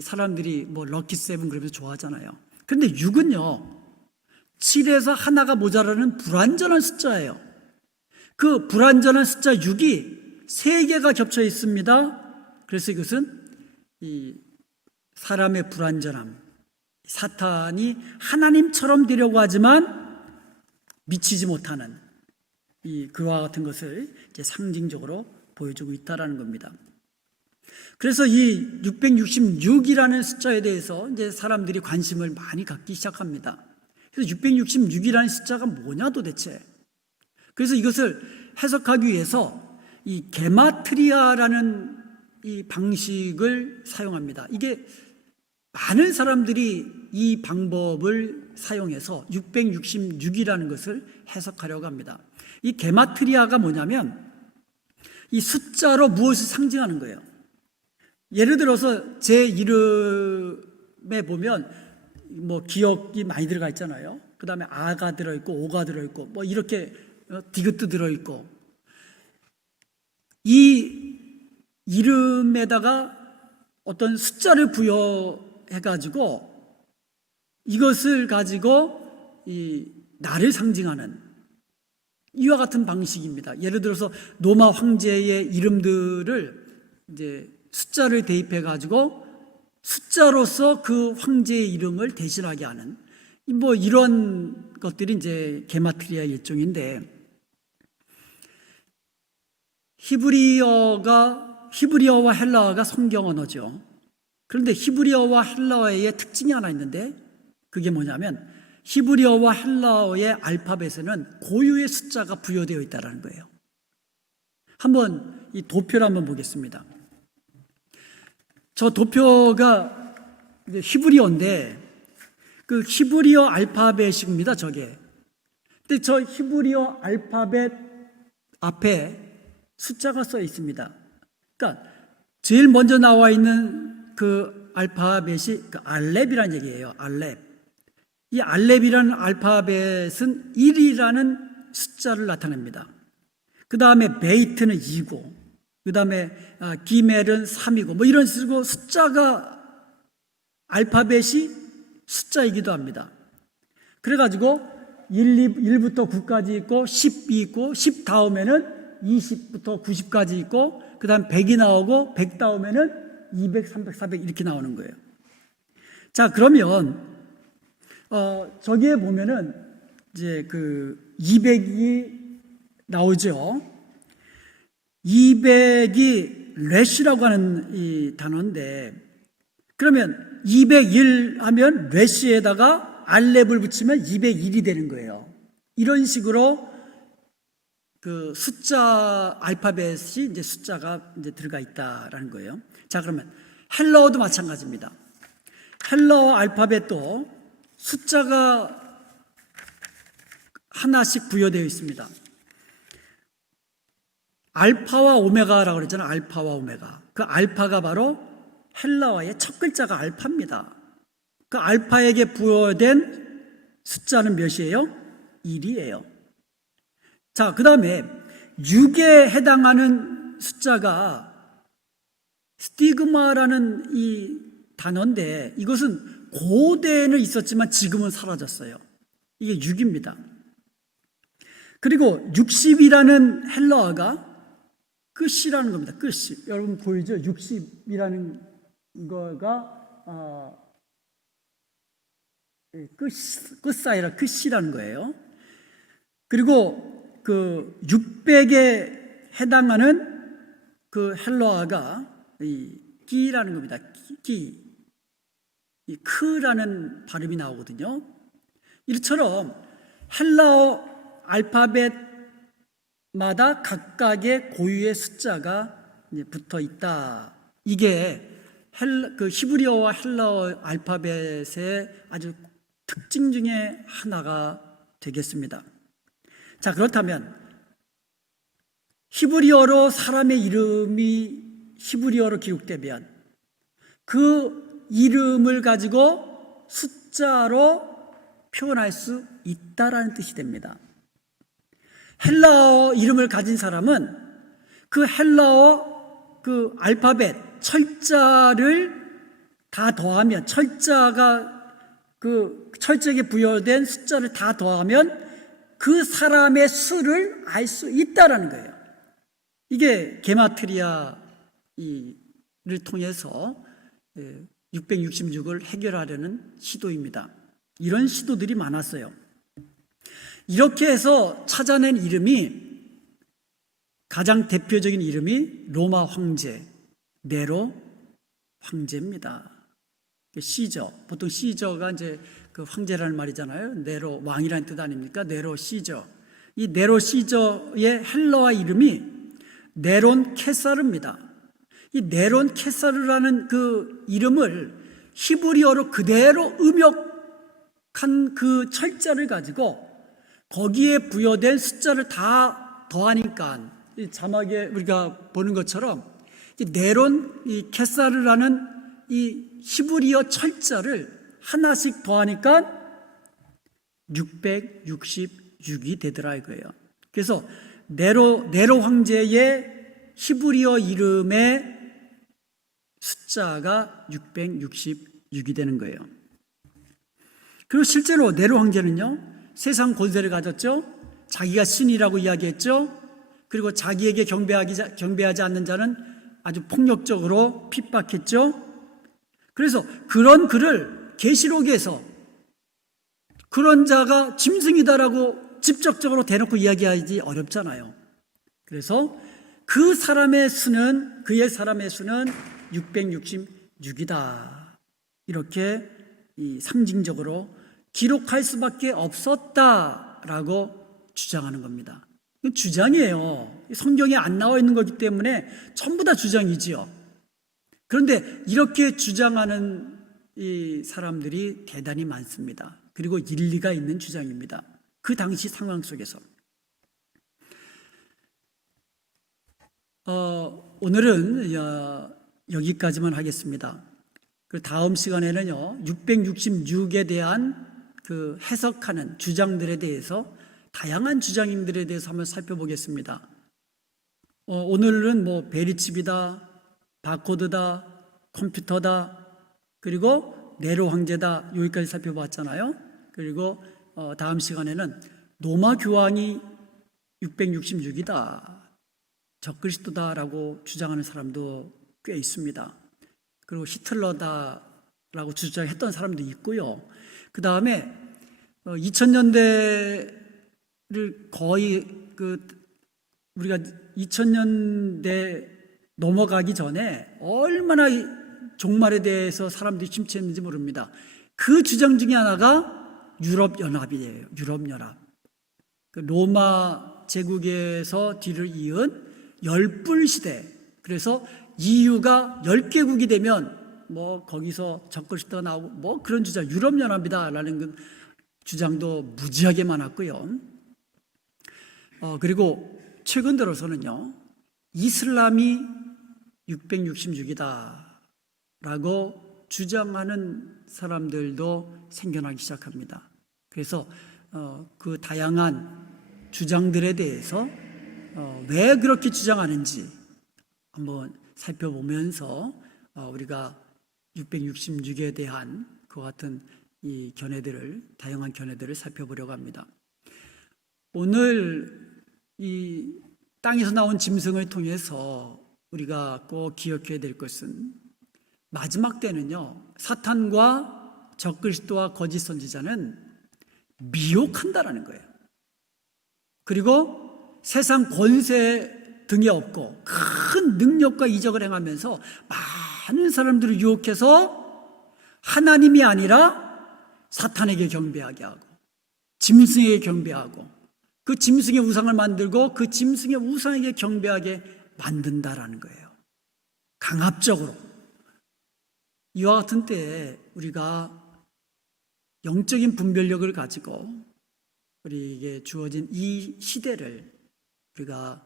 사람들이 뭐 럭키 세븐 그러면서 좋아하잖아요. 그런데 6은요, 7에서 하나가 모자라는 불완전한 숫자예요. 그 불완전한 숫자 6이 3개가 겹쳐 있습니다. 그래서 이것은 이 사람의 불완전함, 사탄이 하나님처럼 되려고 하지만 미치지 못하는 그와 같은 것을 이제 상징적으로 보여주고 있다라는 겁니다. 그래서 이 666이라는 숫자에 대해서 이제 사람들이 관심을 많이 갖기 시작합니다. 그래서 666이라는 숫자가 뭐냐 도대체? 그래서 이것을 해석하기 위해서 이 게마트리아라는 이 방식을 사용합니다. 이게 많은 사람들이 이 방법을 사용해서 666이라는 것을 해석하려고 합니다. 이 게마트리아가 뭐냐면 이 숫자로 무엇을 상징하는 거예요. 예를 들어서 제 이름에 보면 뭐 기억이 많이 들어가 있잖아요. 그 다음에 아가 들어있고 오가 들어있고 뭐 이렇게 디귿도 들어있고, 이 이름에다가 어떤 숫자를 부여해가지고 이것을 가지고 이 나를 상징하는 이와 같은 방식입니다. 예를 들어서 로마 황제의 이름들을 이제 숫자를 대입해가지고 숫자로서 그 황제의 이름을 대신하게 하는 뭐 이런 것들이 이제 게마트리아 일종인데, 히브리어와 헬라어가 성경 언어죠. 그런데 히브리어와 헬라어의 특징이 하나 있는데 그게 뭐냐면 히브리어와 헬라어의 알파벳에는 고유의 숫자가 부여되어 있다는 거예요. 한번 이 도표를 한번 보겠습니다. 저 도표가 히브리어인데 그 히브리어 알파벳입니다. 저게. 근데 저 히브리어 알파벳 앞에 숫자가 써 있습니다. 그러니까 제일 먼저 나와 있는 그 알파벳이 그 알렙이라는 얘기예요. 알렙. 이 알렙이라는 알파벳은 1이라는 숫자를 나타냅니다. 그 다음에 베이트는 2고, 그 다음에 기멜은 3이고, 뭐 이런 식으로 숫자가, 알파벳이 숫자이기도 합니다. 그래가지고 1부터 9까지 있고, 10이 있고, 10 다음에는 20부터 90까지 있고, 그 다음 100이 나오고, 100 다음에는 200, 300, 400 이렇게 나오는 거예요. 자, 그러면 저기에 보면은 이제 그 200이 나오죠. 200이 렛이라고 하는 이 단어인데, 그러면 201 하면 렛에다가 알렙을 붙이면 201이 되는 거예요. 이런 식으로 그 숫자 알파벳이 이제 숫자가 이제 들어가 있다라는 거예요. 자, 그러면 헬라어도 마찬가지입니다. 헬라어 알파벳도 숫자가 하나씩 부여되어 있습니다. 알파와 오메가라고 그랬잖아요. 알파와 오메가. 그 알파가 바로 헬라어의 첫 글자가 알파입니다. 그 알파에게 부여된 숫자는 몇이에요? 1이에요. 자, 그 다음에 6에 해당하는 숫자가 스티그마라는 이 단어인데, 이것은 고대에는 있었지만 지금은 사라졌어요. 이게 6입니다. 그리고 60이라는 헬라어가 끝이라는 겁니다. 끝이. 여러분 보이죠? 60이라는 거가 끝사이라 끝이라는 거예요. 그리고 그 600에 해당하는 그 헬라어가 이 끼라는 겁니다. 끼. 이 크라는 발음이 나오거든요. 이처럼 헬라어 알파벳마다 각각의 고유의 숫자가 붙어 있다. 이게 그 히브리어와 헬라어 알파벳의 아주 특징 중에 하나가 되겠습니다. 자, 그렇다면 히브리어로 사람의 이름이 히브리어로 기록되면 그 이름을 가지고 숫자로 표현할 수 있다라는 뜻이 됩니다. 헬라어 이름을 가진 사람은 그 헬라어 그 알파벳 철자를 다 더하면, 철자가 그 철자에게 부여된 숫자를 다 더하면 그 사람의 수를 알 수 있다라는 거예요. 이게 게마트리아를 통해서 666을 해결하려는 시도입니다. 이런 시도들이 많았어요. 이렇게 해서 찾아낸 이름이, 가장 대표적인 이름이 로마 황제 네로 황제입니다. 시저, 보통 시저가 이제 그 황제라는 말이잖아요. 네로, 왕이라는 뜻 아닙니까? 네로 시저. 이 네로 시저의 헬라어 이름이 네론 케사르입니다. 이 네론 케사르라는 그 이름을 히브리어로 그대로 음역한 그 철자를 가지고 거기에 부여된 숫자를 다 더하니까, 이 자막에 우리가 보는 것처럼 네론 이 케사르라는 이 히브리어 철자를 하나씩 더하니까 666이 되더라 이거예요. 그래서 네로 황제의 히브리어 이름의 숫자가 666이 되는 거예요. 그리고 실제로 네로 황제는요, 세상 권세를 가졌죠. 자기가 신이라고 이야기했죠. 그리고 자기에게 경배하지 않는 자는 아주 폭력적으로 핍박했죠. 그래서 그런 그를 계시록에서 그런 자가 짐승이다라고 직접적으로 대놓고 이야기하기 어렵잖아요. 그래서 그 사람의 수는, 그의 사람의 수는 666이다. 이렇게 상징적으로 기록할 수밖에 없었다라고 주장하는 겁니다. 주장이에요. 성경에 안 나와 있는 거기 때문에 전부 다 주장이지요. 그런데 이렇게 주장하는 이 사람들이 대단히 많습니다. 그리고 일리가 있는 주장입니다. 그 당시 상황 속에서. 오늘은 여기까지만 하겠습니다. 그 다음 시간에는요, 666에 대한 그 해석하는 주장들에 대해서, 다양한 주장들에 대해서 한번 살펴보겠습니다. 오늘은 뭐 베리칩이다, 바코드다, 컴퓨터다, 그리고 네로 황제다, 여기까지 살펴봤잖아요. 그리고 다음 시간에는 로마 교황이 666이다, 적그리스도다라고 주장하는 사람도 꽤 있습니다. 그리고 히틀러다라고 주장했던 사람도 있고요. 그 다음에 2000년대를 거의 우리가 2000년대 넘어가기 전에 얼마나 종말에 대해서 사람들이 침체했는지 모릅니다. 그 주장 중에 하나가 유럽연합이에요. 유럽연합. 로마 제국에서 뒤를 이은 열불 시대. 그래서 EU가 10개국이 되면 뭐 거기서 적그리스도가 나오고 뭐 그런 주장, 유럽연합이다라는 그 주장도 무지하게 많았고요. 그리고 최근 들어서는요, 이슬람이 666이다라고 주장하는 사람들도 생겨나기 시작합니다. 그래서 그 다양한 주장들에 대해서 왜 그렇게 주장하는지 한번 살펴보면서 우리가 666에 대한 그 같은 이 다양한 견해들을 살펴보려고 합니다. 오늘 이 땅에서 나온 짐승을 통해서 우리가 꼭 기억해야 될 것은 마지막 때는요, 사탄과 적그리스도와 거짓 선지자는 미혹한다라는 거예요. 그리고 세상 권세 등에 없고 큰 능력과 이적을 행하면서 많은 사람들을 유혹해서 하나님이 아니라 사탄에게 경배하게 하고 짐승에게 경배하고 그 짐승의 우상을 만들고 그 짐승의 우상에게 경배하게 만든다라는 거예요. 강압적으로. 이와 같은 때에 우리가 영적인 분별력을 가지고 우리에게 주어진 이 시대를 우리가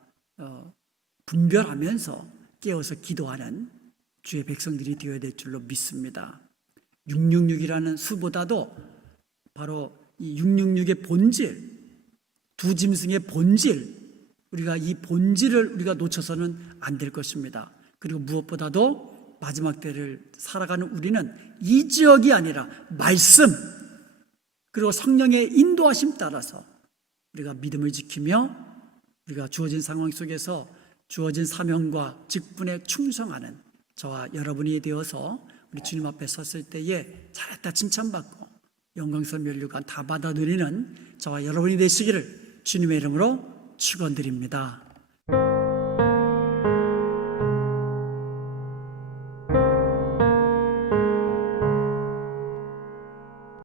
분별하면서 깨어서 기도하는 주의 백성들이 되어야 될 줄로 믿습니다. 666이라는 수보다도 바로 이 666의 본질, 두 짐승의 본질, 우리가 이 본질을 우리가 놓쳐서는 안 될 것입니다. 그리고 무엇보다도 마지막 때를 살아가는 우리는 이 지역이 아니라 말씀, 그리고 성령의 인도하심 따라서 우리가 믿음을 지키며 우리가 주어진 상황 속에서 주어진 사명과 직분에 충성하는 저와 여러분이 되어서 우리 주님 앞에 섰을 때에 잘했다 칭찬받고 영광스러운 면류관 다 받아들이는 저와 여러분이 되시기를 주님의 이름으로 축원드립니다.